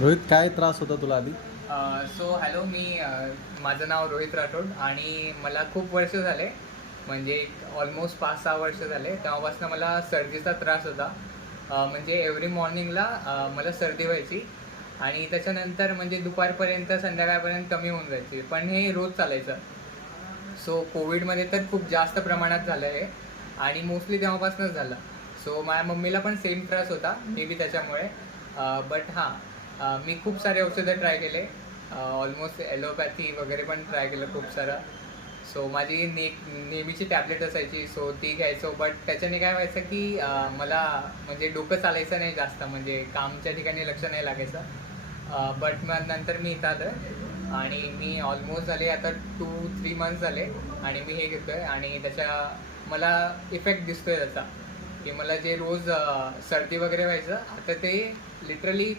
रोहित, काय त्रास होता तुला आधी? सो हॅलो, माझं नाव रोहित राठोड आणि मला खूप वर्ष झाले, म्हणजे ऑलमोस्ट 5-6 वर्ष झाले. तेव्हापासून मला सर्दीचा त्रास होता. म्हणजे एव्हरी मॉर्निंगला मला सर्दी व्हायची आणि त्याच्यानंतर म्हणजे दुपारपर्यंत संध्याकाळपर्यंत कमी होऊन जायची, पण हे रोज चालायचं. सो कोविडमध्ये तर खूप जास्त प्रमाणात झालं हे आणि मोस्टली तेव्हापासूनच झालं. सो माझ्या मम्मीला पण सेम त्रास होता, मे बी त्याच्यामुळे. बट हां, मी खूप सारे औषधं ट्राय केले. ऑलमोस्ट ॲलोपॅथी वगैरे पण ट्राय केलं खूप सारं. सो माझी नेहमीची टॅबलेट असायची, सो ती घ्यायचो. बट त्याच्याने काय व्हायचं की मला म्हणजे डोकं चालायचं नाही जास्त, म्हणजे कामच्या ठिकाणी लक्ष नाही लागायचं. बट मग नंतर मी इथं आलं आणि मी ऑलमोस्ट झाले आता 2-3 मंथ्स झाले आणि मी हे घेतोय आणि मला इफेक्ट दिसतोय त्याचा, की मला जे रोज सर्दी वगैरे व्हायचं, आता ते लिटरली